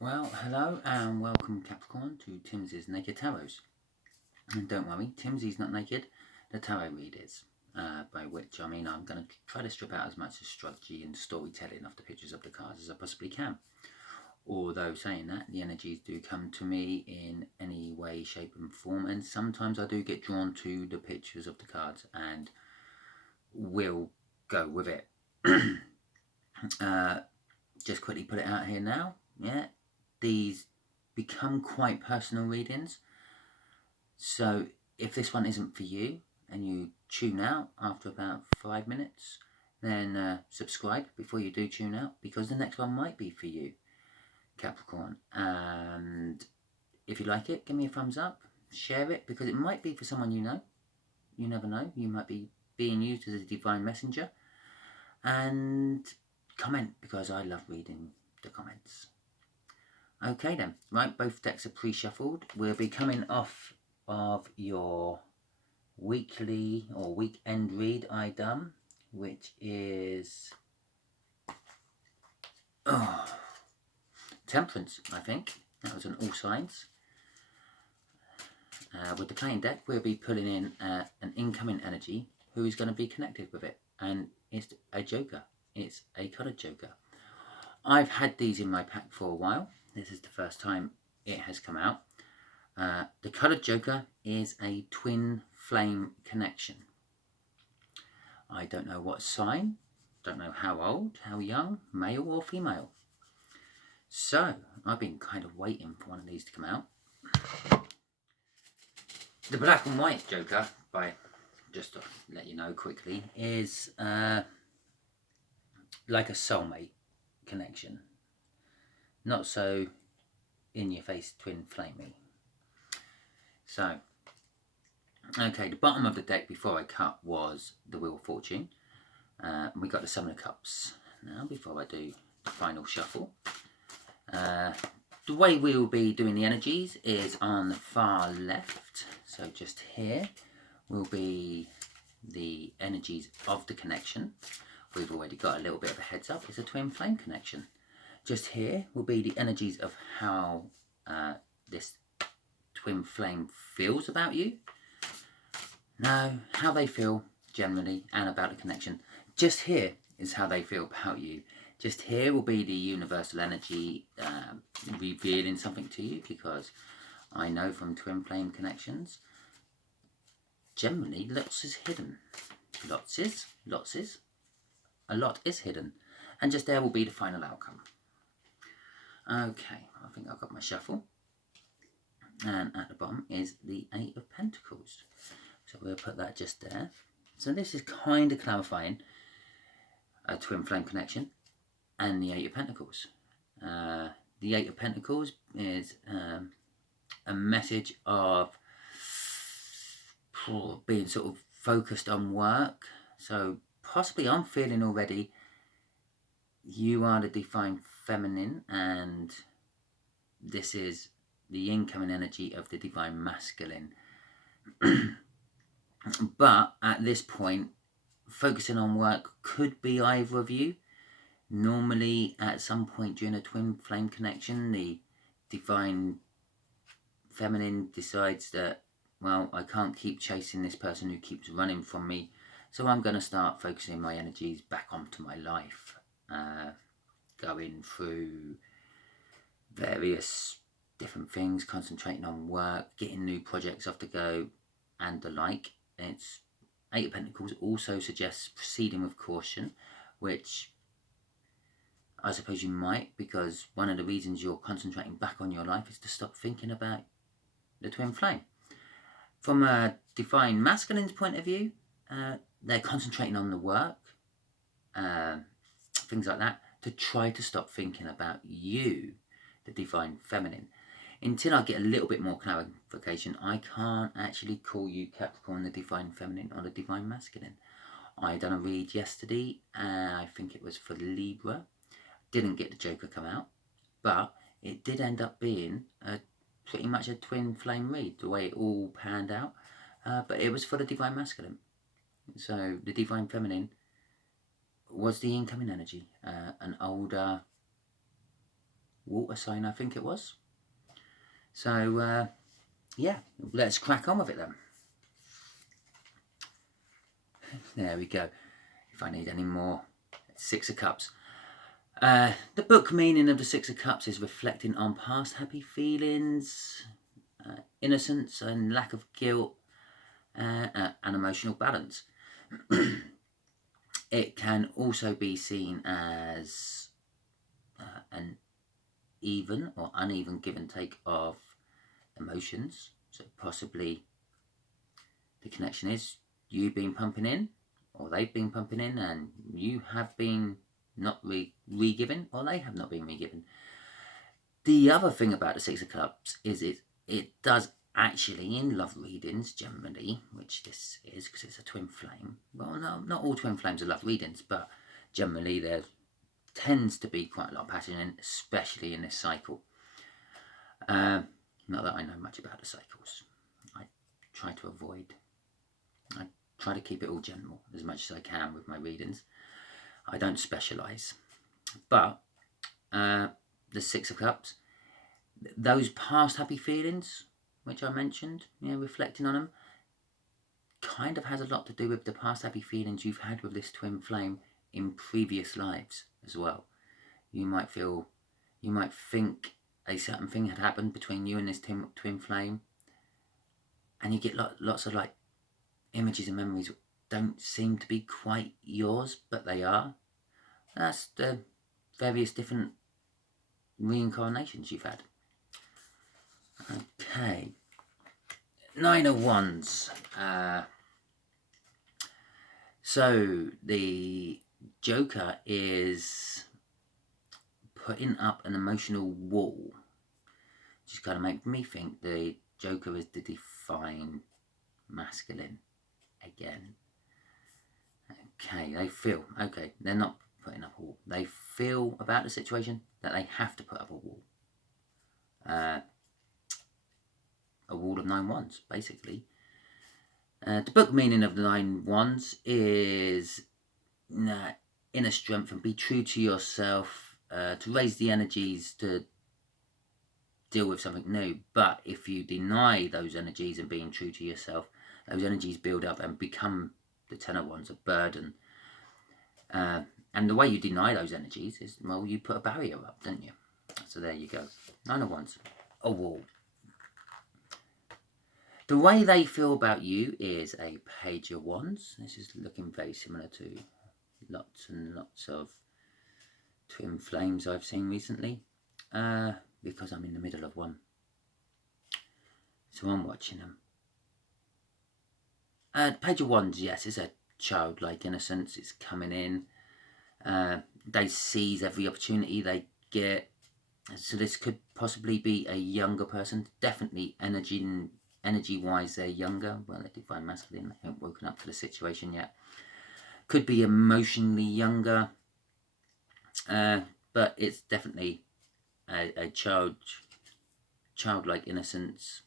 Well, hello and welcome Capricorn to Timsy's Naked Tarots. And don't worry, Timsy's not naked, the tarot read is. By which I mean I'm going to try to strip out as much astrology and storytelling of the pictures of the cards as I possibly can. Although saying that, the energies do come to me in any way, shape and form, and sometimes I do get drawn to the pictures of the cards and will go with it. Just quickly put it out here now. Yeah, these become quite personal readings. So if this one isn't for you and you tune out after about 5 minutes, then subscribe before you do tune out, because the next one might be for you, Capricorn. And if you like it, give me a thumbs up, share it, because it might be for someone you know. You never know, you might be being used as a divine messenger. And comment, because I love reading the comments. Okay then, right, both decks are pre-shuffled. We'll be coming off of your weekly or weekend read I done, which is Temperance, I think. That was an all signs. With the playing deck, we'll be pulling in an incoming energy who is going to be connected with it, and it's a joker. It's a coloured joker. I've had these in my pack for a while. This is the first time it has come out. The coloured joker is a twin flame connection. I don't know what sign, don't know how old, how young, male or female. So I've been kind of waiting for one of these to come out. The black and white joker, by just to let you know quickly, is like a soulmate connection. Not so in your face twin flamey. So, okay, the bottom of the deck before I cut was the Wheel of Fortune. We got the Seven of Cups now before I do the final shuffle. The way we will be doing the energies is on the far left. So just here will be the energies of the connection. We've already got a little bit of a heads up. It's a twin flame connection. Just here will be the energies of how this twin flame feels about you. Now, how they feel generally and about the connection. Just here is how they feel about you. Just here will be the universal energy revealing something to you, because I know from twin flame connections, generally lots is hidden. A lot is hidden. And just there will be the final outcome. Okay, I think I've got my shuffle. And at the bottom is the Eight of Pentacles. So we'll put that just there. So this is kind of clarifying a twin flame connection and the Eight of Pentacles. The Eight of Pentacles is a message of being sort of focused on work. So possibly I'm feeling already you are the divine feminine, and this is the incoming energy of the divine masculine. But at this point, focusing on work could be either of you. Normally, at some point during a twin flame connection, the divine feminine decides that, well, I can't keep chasing this person who keeps running from me, so I'm going to start focusing my energies back onto my life, going through various different things, concentrating on work, getting new projects off the go, and the like. It's Eight of Pentacles also suggests proceeding with caution, which I suppose you might, because one of the reasons you're concentrating back on your life is to stop thinking about the twin flame. From a divine masculine's point of view, they're concentrating on the work, things like that, to try to stop thinking about you, the divine feminine. Until I get a little bit more clarification, I can't actually call you Capricorn the divine feminine or the divine masculine. I done a read yesterday, I think it was for Libra. Didn't get the Joker come out, but it did end up being pretty much a twin flame read, the way it all panned out. But it was for the divine masculine. So the divine feminine was the incoming energy, an older, water sign, I think it was. So, yeah, let's crack on with it then. There we go. If I need any more. Six of Cups. The book meaning of the Six of Cups is reflecting on past happy feelings, innocence and lack of guilt, and emotional balance. It can also be seen as an even or uneven give and take of emotions. So possibly the connection is you've been pumping in, or they've been pumping in, and you have been not re-given, or they have not been re-given. The other thing about the Six of Cups is it does actually, in love readings generally, which this is because it's a twin flame. Well, no, not all twin flames are love readings, but generally there tends to be quite a lot of pattern in, especially in this cycle. Not that I know much about the cycles. I try to keep it all general as much as I can with my readings. I don't specialise. But the Six of Cups, those past happy feelings, which I mentioned, reflecting on them, kind of has a lot to do with the past happy feelings you've had with this twin flame in previous lives as well. You might think a certain thing had happened between you and this twin flame, and you get lots of like images and memories don't seem to be quite yours, but they are. That's the various different reincarnations you've had. Okay. Nine of Wands. So the Joker is putting up an emotional wall, which is going to make me think the Joker is the divine masculine again. Okay, they're not putting up a wall. They feel about the situation that they have to put up a wall. A wall of 9 wands, basically. The book meaning of the 9 wands is inner strength and be true to yourself, to raise the energies to deal with something new. But if you deny those energies and being true to yourself, those energies build up and become the 10 of wands, a burden. And the way you deny those energies is, well, you put a barrier up, don't you? So there you go. 9 of wands, a wall. The way they feel about you is a page of wands. This is looking very similar to lots and lots of twin flames I've seen recently, because I'm in the middle of one. So I'm watching them. Page of wands, yes, is a childlike innocence. It's coming in. They seize every opportunity they get. So this could possibly be a younger person. Definitely energy-wise, they're younger. Well, they're divine masculine. They haven't woken up to the situation yet. Could be emotionally younger. But it's definitely a childlike innocence.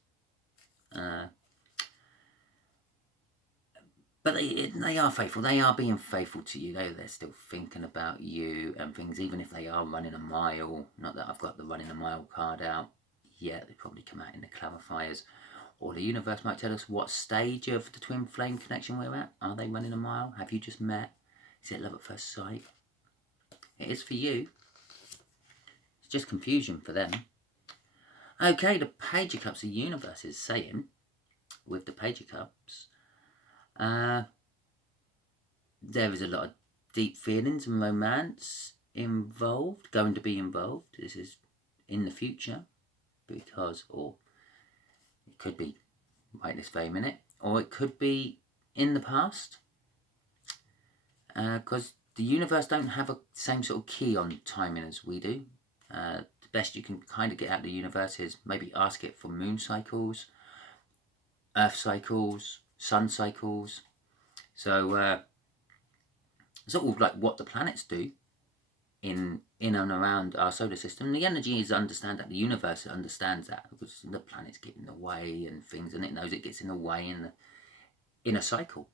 But they are faithful. They are being faithful to you. They're still thinking about you and things, even if they are running a mile. Not that I've got the running a mile card out yet. They probably come out in the clarifiers. Or the universe might tell us what stage of the twin flame connection we're at. Are they running a mile? Have you just met? Is it love at first sight? It is for you. It's just confusion for them. Okay, the Page of Cups, the universe is saying, with the Page of Cups, there is a lot of deep feelings and romance involved, going to be involved. This is in the future, because, or it could be right this very minute, or it could be in the past, because the universe don't have a same sort of key on timing as we do. The best you can kind of get out of the universe is maybe ask it for moon cycles, earth cycles, sun cycles. So sort of like what the planets do in and around our solar system. The energy is understand that. The universe understands that, because the planets get in the way and things, and it knows it gets in the way in a cycle.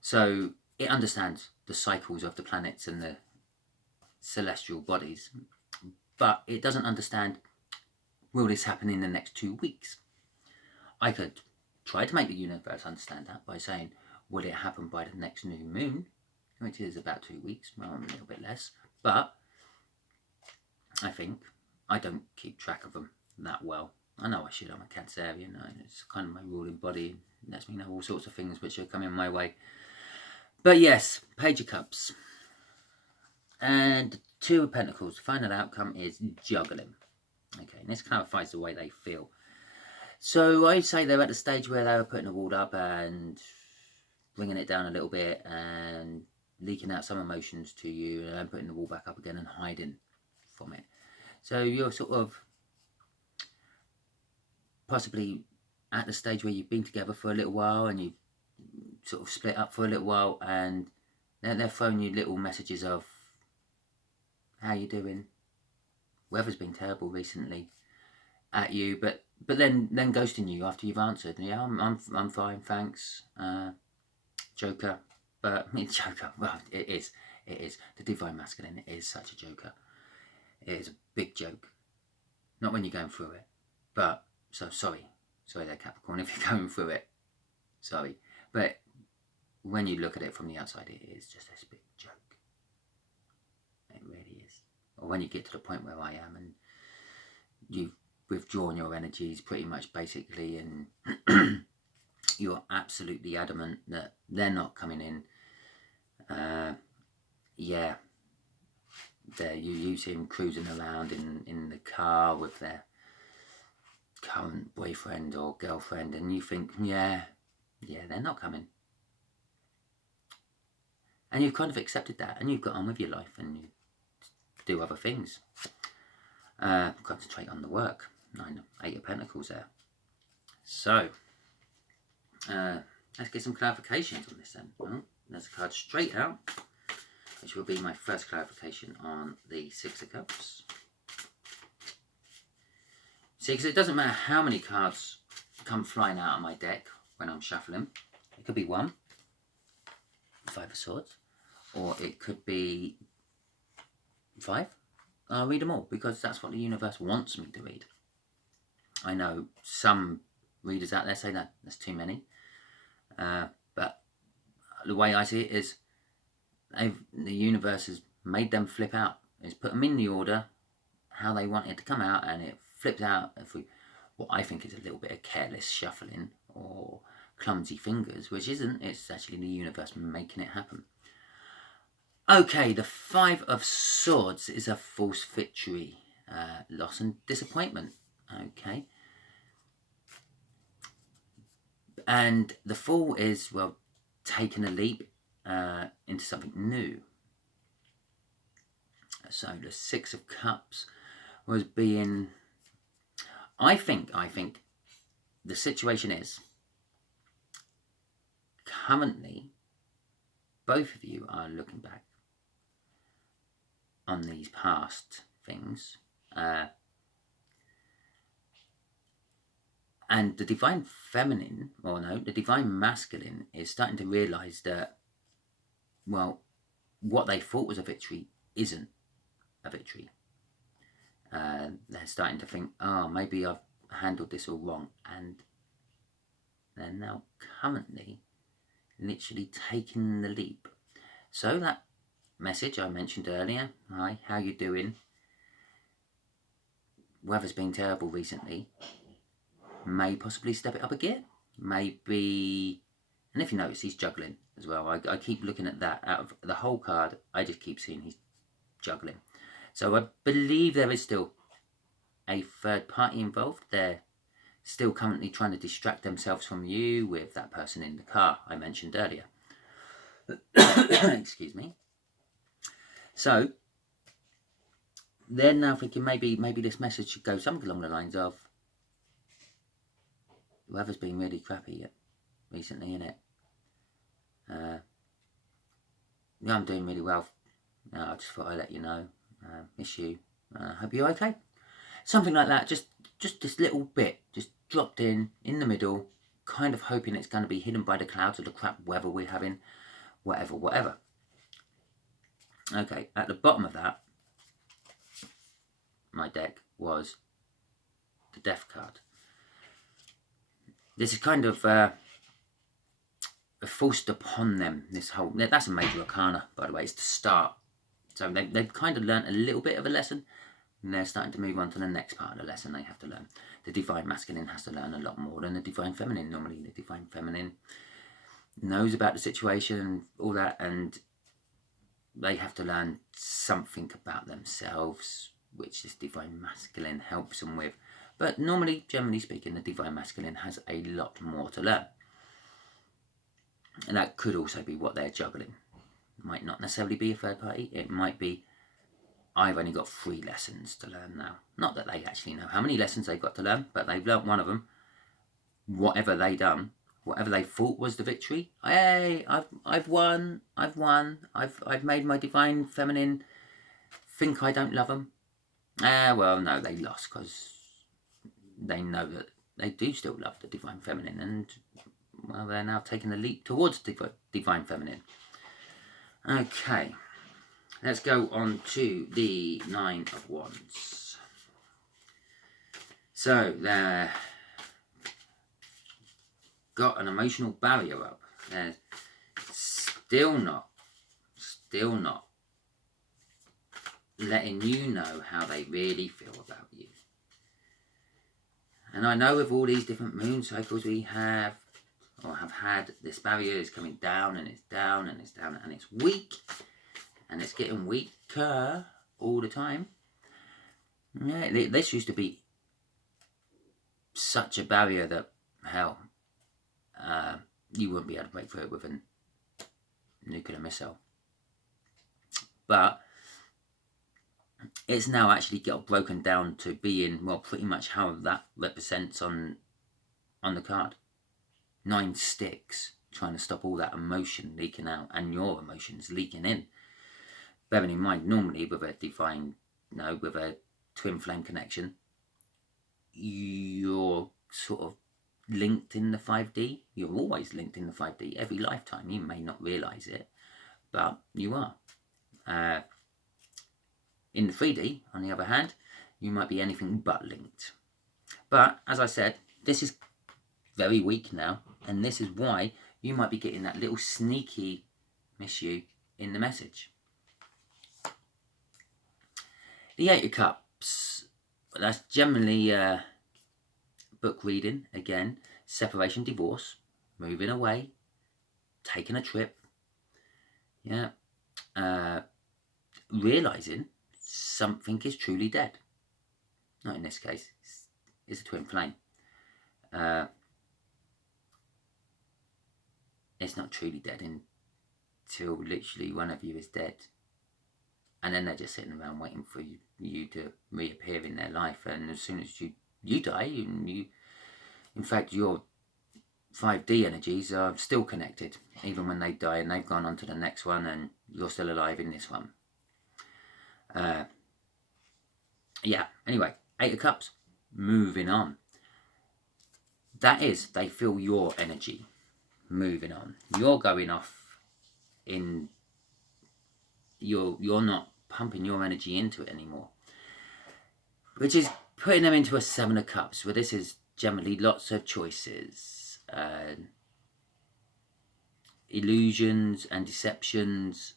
So it understands the cycles of the planets and the celestial bodies. but it doesn't understand, will this happen in the next 2 weeks? I could try to make the universe understand that by saying, will it happen by the next new moon, which is about 2 weeks, well, a little bit less. But I think I don't keep track of them that well. I know I should. I'm a Cancerian. It's kind of my ruling body. It lets me know all sorts of things which are coming my way. But yes, Page of Cups. And Two of Pentacles. The final outcome is juggling. Okay, and this clarifies the way they feel. So I'd say they're at the stage where they were putting the wall up and bringing it down a little bit and leaking out some emotions to you and then putting the wall back up again and hiding from it. So you're sort of possibly at the stage where you've been together for a little while and you've sort of split up for a little while, and they're throwing you little messages of, how you doing? Weather's been terrible recently at you, but then ghosting you after you've answered. Yeah, I'm fine, thanks. Joker. But I mean, Joker, well, it is. The Divine Masculine is such a joker. It is a big joke. Not when you're going through it. But, so sorry there, Capricorn, if you're going through it. Sorry. But when you look at it from the outside, it is just this big joke. It really is. Or when you get to the point where I am and you've withdrawn your energies pretty much basically, and you're absolutely adamant that they're not coming in. Yeah. You see him cruising around in the car with their current boyfriend or girlfriend, and you think, yeah, they're not coming. And you've kind of accepted that, and you've got on with your life, and you do other things. Concentrate on the work. 8 of Pentacles there. So, let's get some clarifications on this then. Well, there's a card straight out, which will be my first clarification on the 6 of Cups. See, because it doesn't matter how many cards come flying out of my deck when I'm shuffling. It could be 1, 5 of Swords, or it could be 5. I'll read them all, because that's what the universe wants me to read. I know some readers out there say that there's too many, but the way I see it is the universe has made them flip out. It's put them in the order how they want it to come out, and it flipped out what I think is a little bit of careless shuffling or clumsy fingers, which isn't. It's actually the universe making it happen. Okay, the 5 of Swords is a false victory, loss and disappointment. Okay. And the Fool is, well, taking a leap into something new. So the 6 of Cups was being, I think the situation is, currently, both of you are looking back on these past things. And the Divine Feminine, or no, the Divine Masculine is starting to realise that, well, what they thought was a victory isn't a victory. They're starting to think, oh, maybe I've handled this all wrong. And they're now currently literally taking the leap. So that message I mentioned earlier, hi, how you doing? Weather's been terrible recently. May possibly step it up again. Maybe, and if you notice, he's juggling as well. I keep looking at that. Out of the whole card, I just keep seeing he's juggling. So I believe there is still a third party involved. They're still currently trying to distract themselves from you with that person in the car I mentioned earlier. Excuse me. So they're now thinking maybe this message should go something along the lines of, the weather's been really crappy recently, innit? Yeah, I'm doing really well. I just thought I'd let you know. Miss you. Hope you're okay. Something like that. Just this little bit, just dropped in the middle, kind of hoping it's going to be hidden by the clouds of the crap weather we're having. Whatever. Okay, at the bottom of that, my deck was the Death card. This is kind of forced upon them, this whole... That's a major arcana, by the way. It's the start. So they've kind of learnt a little bit of a lesson, and they're starting to move on to the next part of the lesson they have to learn. The Divine Masculine has to learn a lot more than the Divine Feminine. Normally, the Divine Feminine knows about the situation and all that, and they have to learn something about themselves, which this Divine Masculine helps them with. But normally, generally speaking, the Divine Masculine has a lot more to learn. And that could also be what they're juggling. It might not necessarily be a third party. It might be, I've only got 3 lessons to learn now. Not that they actually know how many lessons they've got to learn, but they've learnt one of them. Whatever they done, whatever they thought was the victory. Hey, I've won. I've made my Divine Feminine think I don't love them. Well, no, they lost, because they know that they do still love the Divine Feminine, and well, they're now taking the leap towards Divine Feminine. Okay, let's go on to the 9 of Wands. So, they've got an emotional barrier up. They're still not letting you know how they really feel about you. And I know with all these different moon cycles we have, or have had, this barrier is coming down and it's down and it's down and it's weak. And it's getting weaker all the time. Yeah, this used to be such a barrier that, hell, you wouldn't be able to break through it with a nuclear missile. But it's now actually got broken down to being, well, pretty much how that represents on the card. 9 sticks, trying to stop all that emotion leaking out and your emotions leaking in. Bearing in mind, normally with a with a twin flame connection, you're sort of linked in the 5D. You're always linked in the 5D every lifetime. You may not realise it, but you are. In the 3D, on the other hand, you might be anything but linked. But, as I said, this is very weak now, and this is why you might be getting that little sneaky miss you in the message. The 8 of Cups, that's generally book reading, again, separation, divorce, moving away, taking a trip, yeah, realising something is truly dead. Not in this case, it's a twin flame. It's not truly dead until literally one of you is dead. And then they're just sitting around waiting for you to reappear in their life. And as soon as you die, in fact, your 5D energies are still connected, even when they die and they've gone on to the next one and you're still alive in this one. Yeah, anyway, 8 of Cups, moving on. That is, they feel your energy moving on. You're going off in... You're not pumping your energy into it anymore. Which is putting them into a 7 of Cups, where this is generally lots of choices. Illusions and deceptions.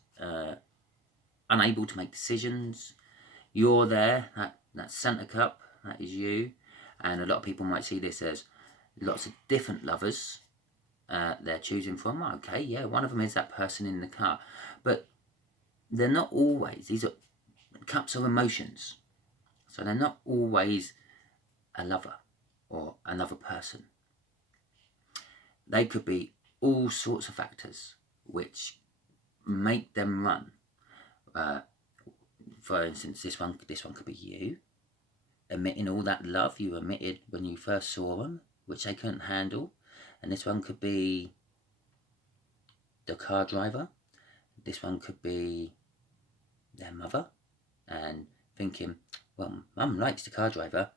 Unable to make decisions. You're there, that center cup, that is you. And a lot of people might see this as lots of different lovers they're choosing from. Okay, yeah, one of them is that person in the car. But they're not always, these are cups of emotions. So they're not always a lover or another person. They could be all sorts of factors which make them run. For instance, this one could be you, emitting all that love you emitted when you first saw them, which they couldn't handle. And this one could be the car driver. This one could be their mother, and thinking, well, Mum likes the car driver,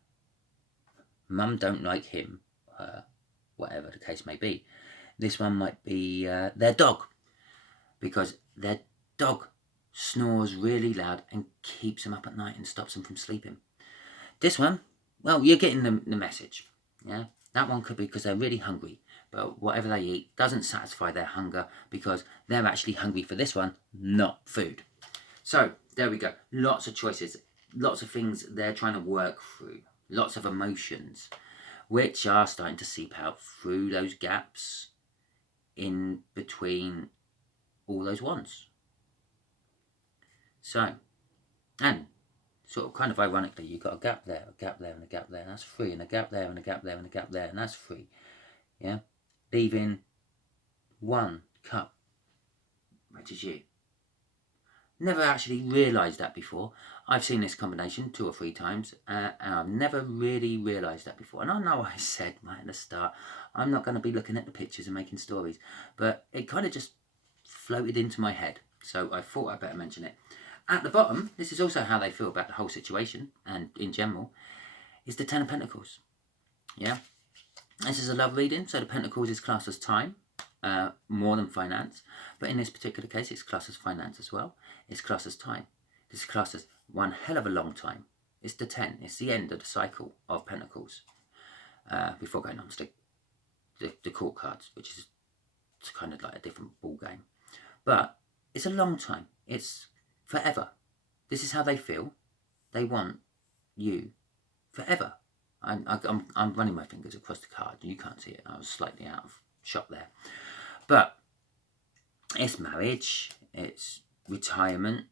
Mum don't like him, whatever the case may be. This one might be their dog, because their dog snores really loud and keeps them up at night and stops them from sleeping. This one, well, you're getting the message. Yeah, that one could be because they're really hungry, but whatever they eat doesn't satisfy their hunger because they're actually hungry for this one, not food. So there we go. Lots of choices, lots of things they're trying to work through, lots of emotions, which are starting to seep out through those gaps in between all those wands. So, and sort of kind of ironically, you've got a gap there, a gap there, and a gap there, and that's 3, and a gap there, and a gap there, and a gap there, and that's 3. Yeah, leaving 1 cup, which is you. Never actually realised that before. I've seen this combination 2 or 3 times, and I've never really realised that before. And I know I said right at the start, I'm not going to be looking at the pictures and making stories, but it kind of just floated into my head, so I thought I'd better mention it. At the bottom, this is also how they feel about the whole situation, and in general, is the 10 of Pentacles. Yeah, this is a love reading, so the Pentacles is classed as time, more than finance, but in this particular case, it's classed as finance as well. It's classed as time. This is classed as one hell of a long time. It's the 10. It's the end of the cycle of Pentacles. Before going on to the court cards, which is kind of like a different ball game. But it's a long time. It's forever. This is how they feel. They want you forever. I'm running my fingers across the card. You can't see it. I was slightly out of shot there. But it's marriage. It's retirement.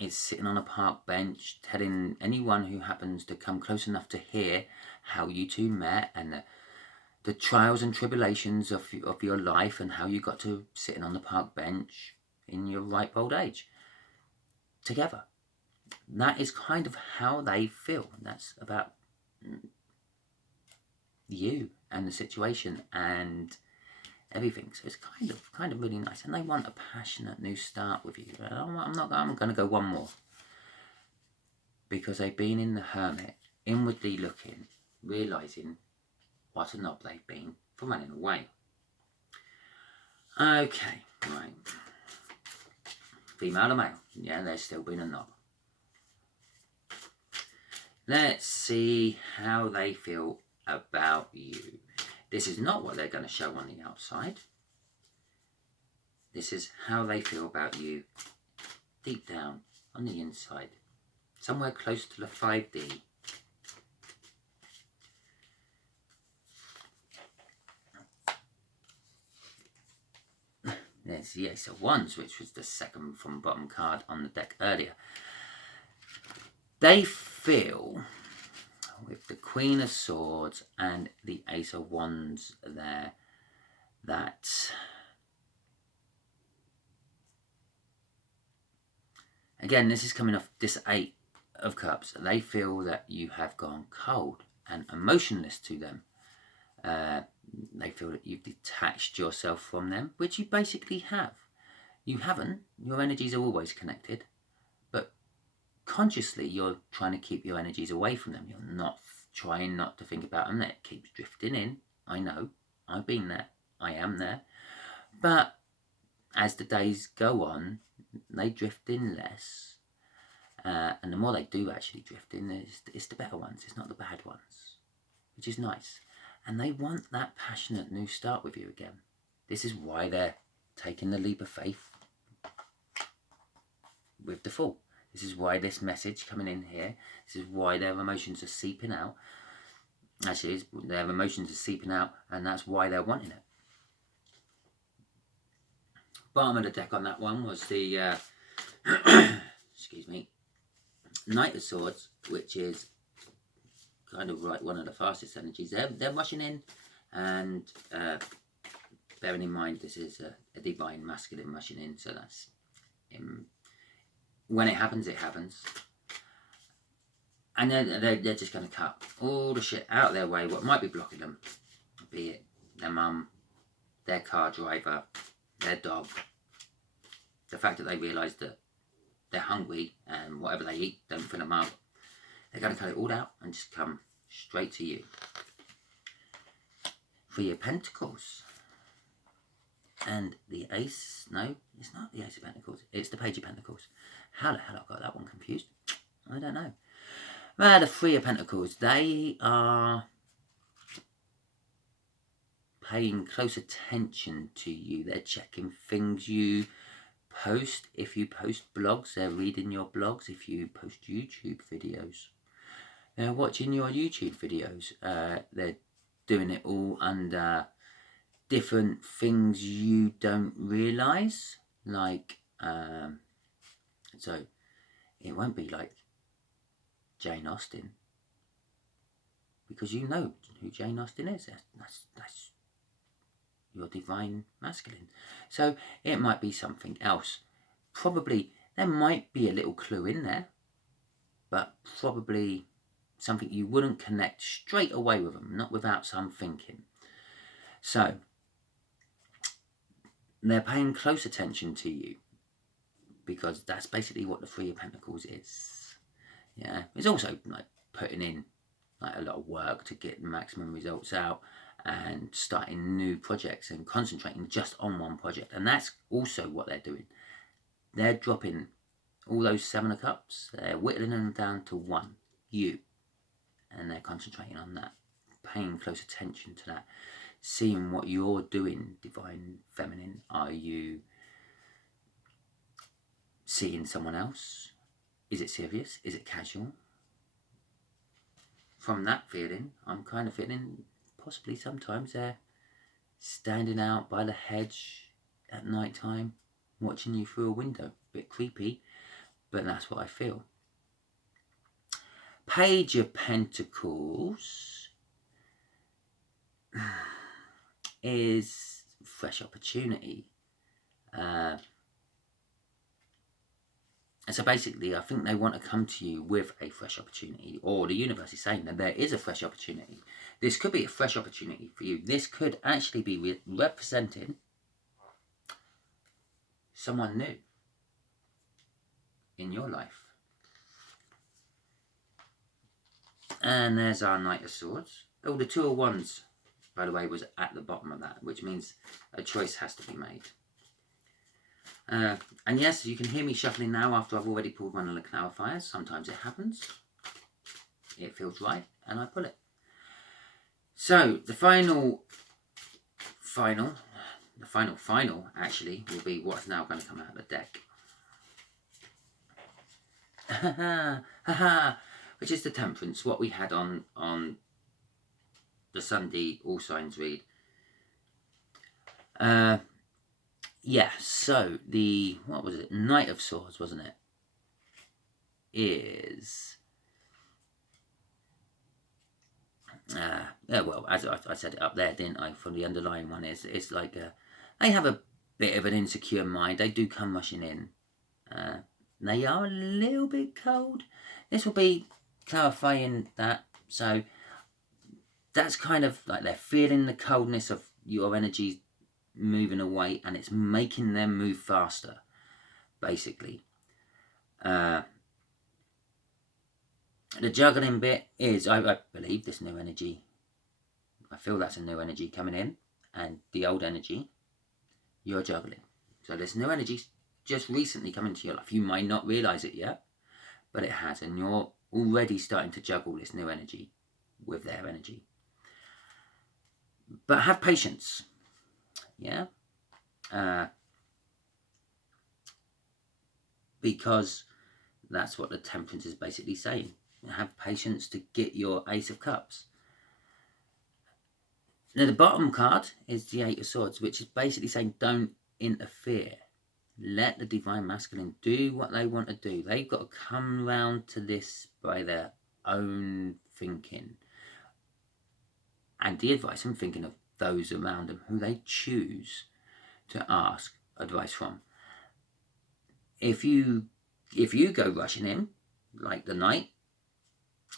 It's sitting on a park bench telling anyone who happens to come close enough to hear how you two met and the trials and tribulations of your life and how you got to sitting on the park bench in your ripe old age together. That is kind of how they feel. That's about you and the situation and everything. So it's kind of really nice. And they want a passionate new start with you. I'm going to go one more. Because they've been in the Hermit, inwardly looking, realising what a knob they've been for running away. Okay, right. Female or male? Yeah, they're still being a knob. Let's see how they feel about you. This is not what they're going to show on the outside. This is how they feel about you deep down on the inside. Somewhere close to the 5D. There's the Ace of Wands, which was the second from bottom card on the deck earlier. They feel, with the Queen of Swords and the Ace of Wands there, that again, this is coming off this 8 of Cups. They feel that you have gone cold and emotionless to them. They feel that you've detached yourself from them, which you basically have. You haven't. Your energies are always connected, but consciously you're trying to keep your energies away from them. You're not trying not to think about them. It keeps drifting in. I know. I've been there. I am there. But as the days go on, they drift in less. And the more they do actually drift in, it's the better ones. It's not the bad ones, which is nice. And they want that passionate new start with you again. This is why they're taking the leap of faith with the Fool. This is why this message coming in here. This is why their emotions are seeping out. Actually, their emotions are seeping out, and that's why they're wanting it. Bottom of the deck on that one was the excuse me, Knight of Swords, which is kind of like one of the fastest energies. They're rushing in, and bearing in mind this is a divine masculine rushing in, so that's when it happens, it happens. And they're just going to cut all the shit out of their way, what might be blocking them, be it their mum, their car driver, their dog. The fact that they realise that they're hungry and whatever they eat don't fill them up. They're going to cut it all out and just come straight to you. 3 of Pentacles. And the Ace, no, it's not the Ace of Pentacles. It's the Page of Pentacles. How the hell I got that one confused? I don't know. Well, the Three of Pentacles, they are paying close attention to you. They're checking things you post. If you post blogs, they're reading your blogs. If you post YouTube videos, they're watching your YouTube videos. They're doing it all under different things you don't realise. Like, so it won't be like Jane Austen, because you know who Jane Austen is. That's your divine masculine. So it might be something else. Probably there might be a little clue in there, but probably something you wouldn't connect straight away with them, not without some thinking. So they're paying close attention to you, because that's basically what the Three of Pentacles is. Yeah, it's also like putting in like a lot of work to get maximum results out, and starting new projects and concentrating just on one project. And that's also what they're doing. They're dropping all those Seven of Cups, they're whittling them down to one, you, and they're concentrating on that, paying close attention to that, seeing what you're doing, divine feminine. Are you seeing someone else? Is it serious? Is it casual? From that feeling, I'm kind of feeling possibly sometimes they're standing out by the hedge at night time, watching you through a window. Bit creepy, but that's what I feel. Page of Pentacles is fresh opportunity. So basically, I think they want to come to you with a fresh opportunity, or the universe is saying that there is a fresh opportunity. This could be a fresh opportunity for you. This could actually be representing someone new in your life. And there's our Knight of Swords. Oh, the Two of Wands, by the way, was at the bottom of that, which means a choice has to be made. And yes, you can hear me shuffling now after I've already pulled one of the clarifiers. Sometimes it happens. It feels right, and I pull it. So the final actually will be what's now going to come out of the deck. Which is the Temperance, what we had on the Sunday All Signs read. Yeah, so the, what was it, Knight of Swords, wasn't it? Is, yeah, well, as I said it up there, didn't I, from the underlying one, is it's like, they have a bit of an insecure mind. They do come rushing in. They are a little bit cold. This will be clarifying that. So that's kind of like they're feeling the coldness of your energy moving away, and it's making them move faster, basically. The juggling bit is, I believe, this new energy. I feel that's a new energy coming in, and the old energy, you're juggling. So this new energy just recently come into your life. You might not realise it yet, but it has, and you're already starting to juggle this new energy with their energy. But have patience. Yeah, because that's what the Temperance is basically saying. Have patience to get your Ace of Cups. Now the bottom card is the Eight of Swords, which is basically saying don't interfere. Let the divine masculine do what they want to do. They've got to come round to this by their own thinking. And the advice, I'm thinking of those around them who they choose to ask advice from. If you go rushing in, like the Knight,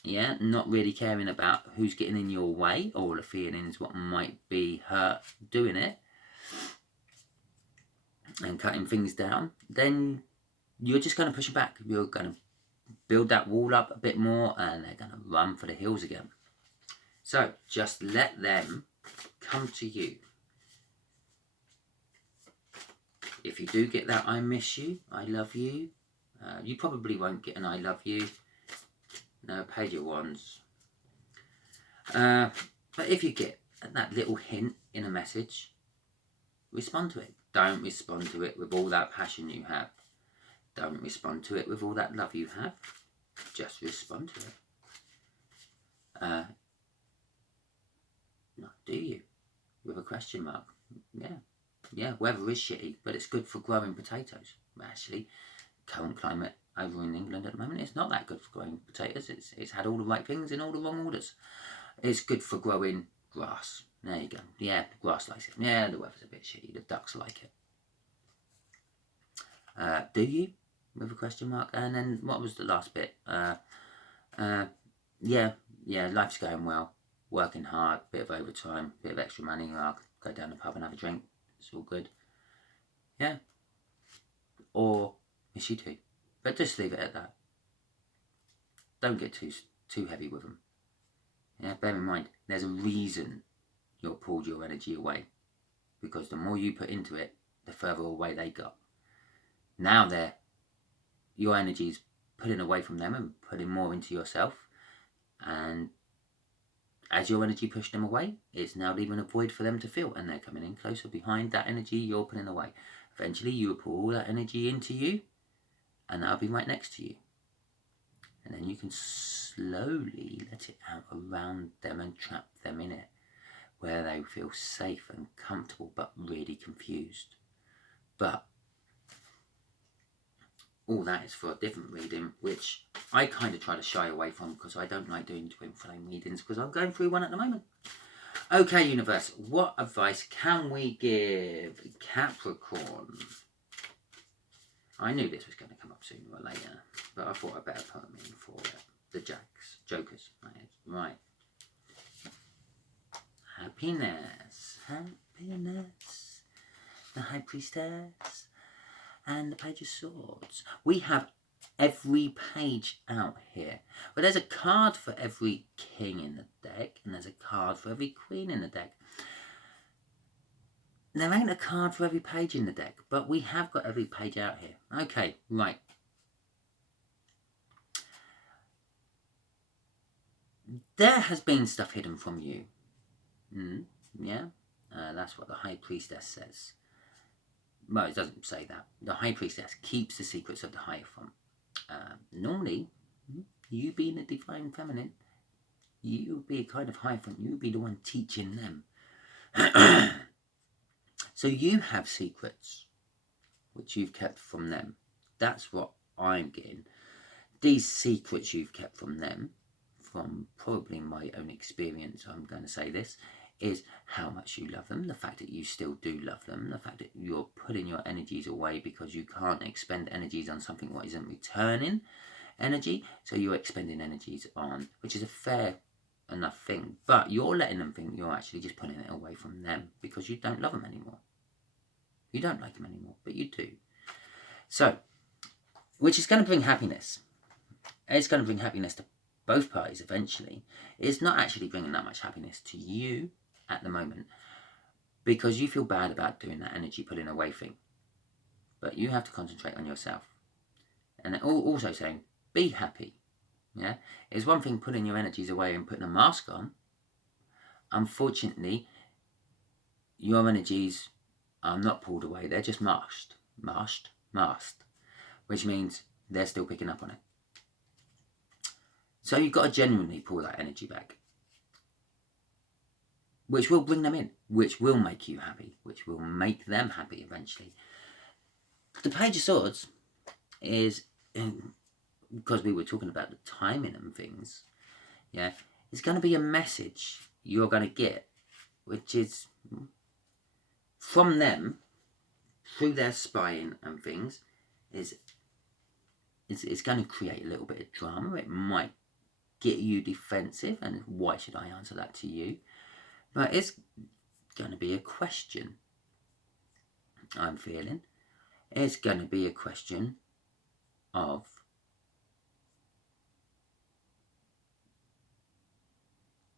yeah, not really caring about who's getting in your way, or the feelings what might be hurt doing it, and cutting things down, then you're just going to push them back. You're going to build that wall up a bit more, and they're going to run for the hills again. So just let them come to you. If you do get that I miss you, I love you, you probably won't get an I love you. No, Page of Wands. But if you get that little hint in a message, respond to it. Don't respond to it with all that passion you have. Don't respond to it with all that love you have. Just respond to it. No, do you? With a question mark. Yeah, weather is shitty, but it's good for growing potatoes. Actually, current climate over in England at the moment, it's not that good for growing potatoes. It's had all the right things in all the wrong orders. It's good for growing grass. There you go. Yeah, grass likes it. Yeah, the weather's a bit shitty. The ducks like it. Do you? With a question mark. And then what was the last bit? Yeah, life's going well. Working hard, bit of overtime, bit of extra money. I'll go down the pub and have a drink. It's all good. Yeah. Or miss you too. But just leave it at that. Don't get too heavy with them. Yeah, bear in mind, there's a reason you're pulled your energy away. Because the more you put into it, the further away they got. Now your energy's pulling away from them and putting more into yourself. And as your energy pushed them away, it's now leaving a void for them to fill. And they're coming in closer behind that energy you're putting away. Eventually, you will pull all that energy into you. And that'll be right next to you. And then you can slowly let it out around them and trap them in it. Where they feel safe and comfortable, but really confused. But all that is for a different reading, which I kind of try to shy away from because I don't like doing twin flame readings because I'm going through one at the moment. Okay, universe, what advice can we give Capricorn? I knew this was going to come up sooner or later, but I thought I'd better put them in for the jokers. Right. Happiness. The High Priestess. And the Page of Swords. We have every page out here. But there's a card for every king in the deck. And there's a card for every queen in the deck. There ain't a card for every page in the deck. But we have got every page out here. Okay, right. There has been stuff hidden from you. Yeah? That's what the High Priestess says. Well, it doesn't say that. The High Priestess keeps the secrets of the Hierophant. Normally, you being a Divine Feminine, you would be a kind of Hierophant. You would be the one teaching them. So you have secrets, which you've kept from them. That's what I'm getting. These secrets you've kept from them, from probably my own experience, I'm going to say this, is how much you love them, the fact that you still do love them, the fact that you're putting your energies away because you can't expend energies on something what isn't returning energy, so you're expending energies on, which is a fair enough thing, but you're letting them think you're actually just putting it away from them because you don't love them anymore. You don't like them anymore, but you do. So, which is going to bring happiness. It's going to bring happiness to both parties eventually. It's not actually bringing that much happiness to you at the moment because you feel bad about doing that energy pulling away thing. But you have to concentrate on yourself. And also saying, be happy. Yeah, it's one thing putting your energies away and putting a mask on. Unfortunately, your energies are not pulled away. They're just masked, which means they're still picking up on it. So you've got to genuinely pull that energy back, which will bring them in, which will make you happy, which will make them happy eventually. The Page of Swords is, because we were talking about the timing and things, yeah, it's going to be a message you're going to get, which is from them, through their spying and things, it's going to create a little bit of drama. It might get you defensive, and why should I answer that to you? But it's going to be a question, I'm feeling. It's going to be a question of,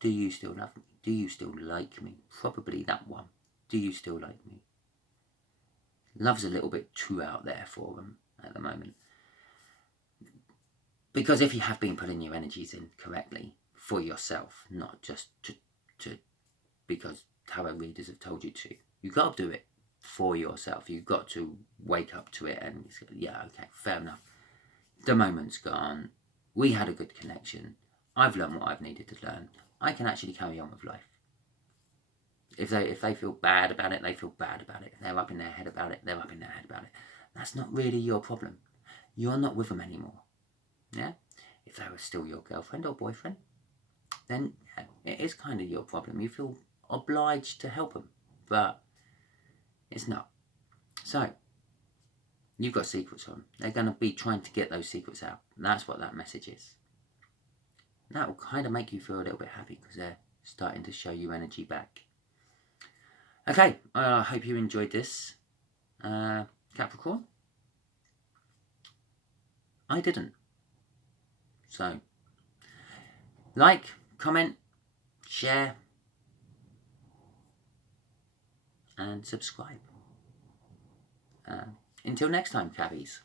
do you still love me? Do you still like me? Probably that one. Do you still like me? Love's a little bit too out there for them at the moment. Because if you have been putting your energies in correctly for yourself, not just to because tarot readers have told you to, you've got to do it for yourself. You've got to wake up to it and say, yeah, okay, fair enough. The moment's gone. We had a good connection. I've learned what I've needed to learn. I can actually carry on with life. If they feel bad about it, they feel bad about it. If they're up in their head about it, they're up in their head about it. That's not really your problem. You're not with them anymore. Yeah? If they were still your girlfriend or boyfriend, then yeah, it is kind of your problem. You feel obliged to help them, but it's not. So, you've got secrets on them. They're going to be trying to get those secrets out. And that's what that message is. And that will kind of make you feel a little bit happy because they're starting to show you energy back. Okay, I hope you enjoyed this, Capricorn. I didn't. So, like, comment, share, and subscribe. Until next time, Cabbies.